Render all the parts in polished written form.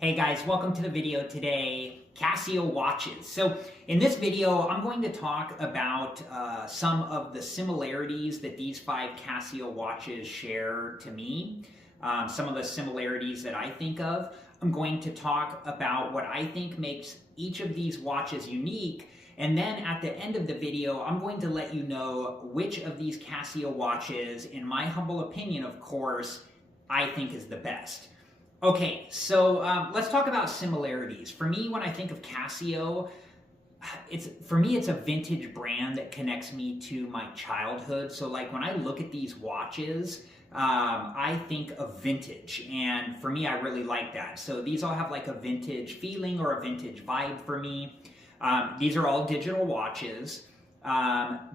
Hey guys, welcome to the video today, Casio watches. So in this video, I'm going to talk about some of the similarities that these 5 Casio watches share to me, some of the similarities that I think of. I'm going to talk about what I think makes each of these watches unique, and then at the end of the video, I'm going to let you know which of these Casio watches, in my humble opinion, of course, I think is the best. Okay, so let's talk about similarities. For me, when I think of Casio, it's a vintage brand that connects me to my childhood. So like when I look at these watches, I think of vintage, and for me, I really like that. So these all have like a vintage feeling or a vintage vibe for me. These are all digital watches.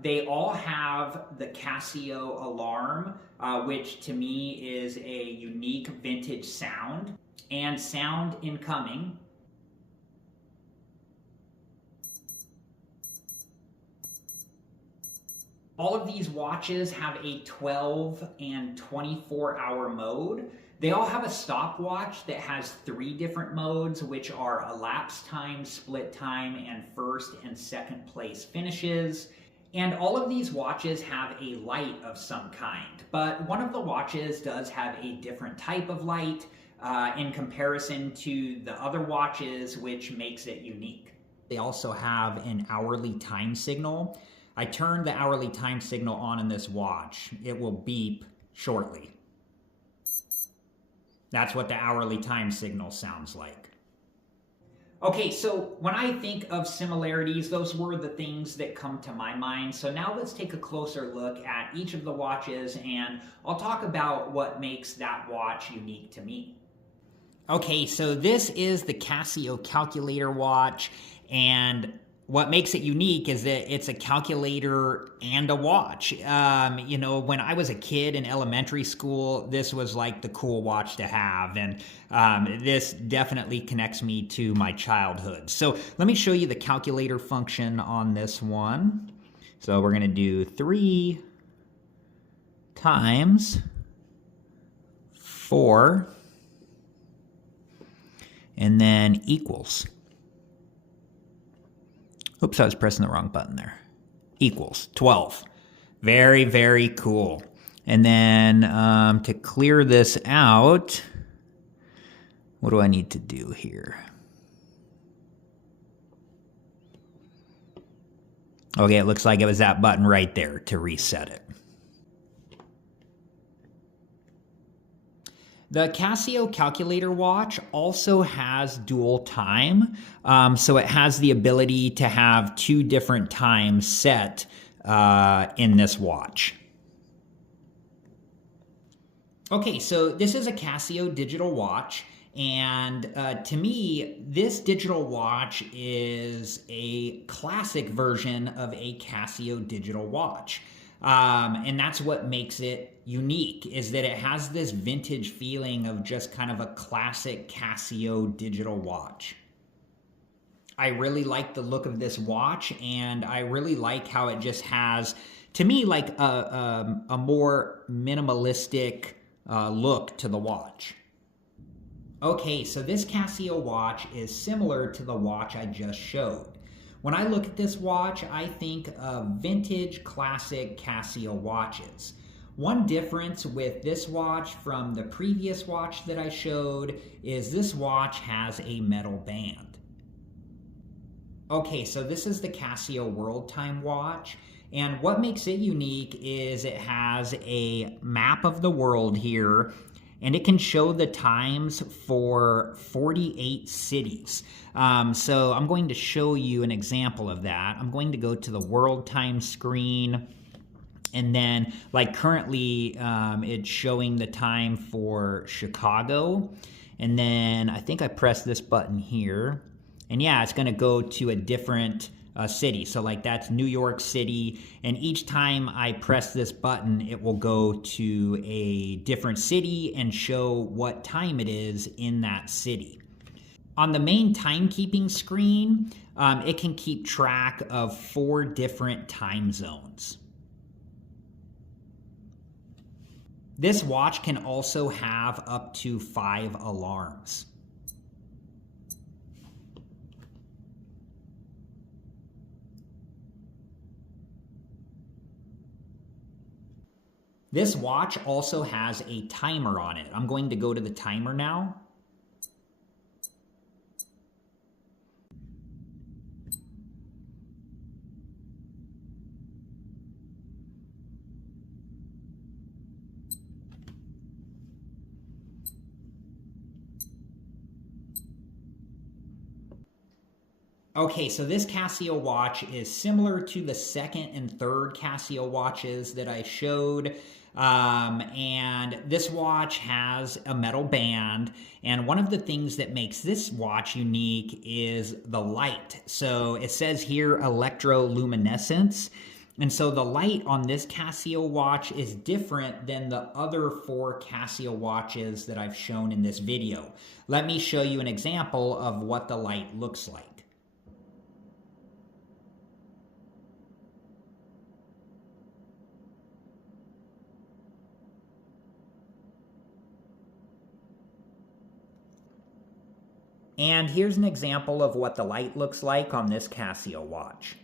They all have the Casio alarm, which to me is a unique vintage sound, and sound incoming. All of these watches have a 12 and 24-hour mode. They all have a stopwatch that has 3 different modes, which are elapsed time, split time, and first and second place finishes. And all of these watches have a light of some kind, but one of the watches does have a different type of light in comparison to the other watches, which makes it unique. They also have an hourly time signal. I turned the hourly time signal on in this watch. It will beep shortly. That's what the hourly time signal sounds like. Okay, so when I think of similarities, those were the things that come to my mind. So now let's take a closer look at each of the watches, and I'll talk about what makes that watch unique to me. Okay, so this is the Casio calculator watch, and what makes it unique is that it's a calculator and a watch. You know, when I was a kid in elementary school, this was like the cool watch to have, and this definitely connects me to my childhood. So let me show you the calculator function on this one. So we're gonna do 3 times 4, and then equals. Oops, I was pressing the wrong button there. Equals 12. Very, very cool. And then to clear this out, what do I need to do here? Okay, it looks like it was that button right there to reset it. The Casio calculator watch also has dual time, so it has the ability to have 2 different times set in this watch. Okay, so this is a Casio digital watch, and to me, this digital watch is a classic version of a Casio digital watch. And that's what makes it unique, is that it has this vintage feeling of just kind of a classic Casio digital watch. I really like the look of this watch, and I really like how it just has, to me, like a more minimalistic look to the watch. Okay, so this Casio watch is similar to the watch I just showed. When I look at this watch, I think of vintage classic Casio watches. One difference with this watch from the previous watch that I showed is this watch has a metal band. Okay, so this is the Casio World Time watch, and what makes it unique is it has a map of the world here, and it can show the times for 48 cities. So I'm going to show you an example of that. I'm going to go to the world time screen, and then like currently it's showing the time for Chicago. And then I think I press this button here, and yeah, it's gonna go to a different city. So like that's New York City, and each time I press this button, it will go to a different city and show what time it is in that city. On the main timekeeping screen, it can keep track of 4 different time zones. This watch can also have up to 5 alarms. This watch also has a timer on it. I'm going to go to the timer now. Okay, so this Casio watch is similar to the second and third Casio watches that I showed. And this watch has a metal band. And one of the things that makes this watch unique is the light. So it says here electroluminescence. And so the light on this Casio watch is different than the other 4 Casio watches that I've shown in this video. Let me show you an example of what the light looks like. And here's an example of what the light looks like on this Casio watch.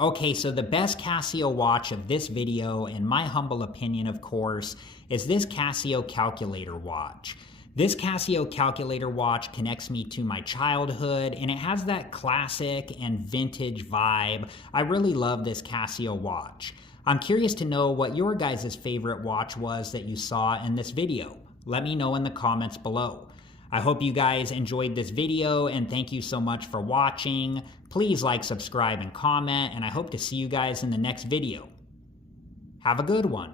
Okay, so the best Casio watch of this video, in my humble opinion of course, is this Casio calculator watch. This Casio calculator watch connects me to my childhood, and it has that classic and vintage vibe. I really love this Casio watch. I'm curious to know what your guys' favorite watch was that you saw in this video. Let me know in the comments below. I hope you guys enjoyed this video, and thank you so much for watching. Please like, subscribe, and comment, and I hope to see you guys in the next video. Have a good one.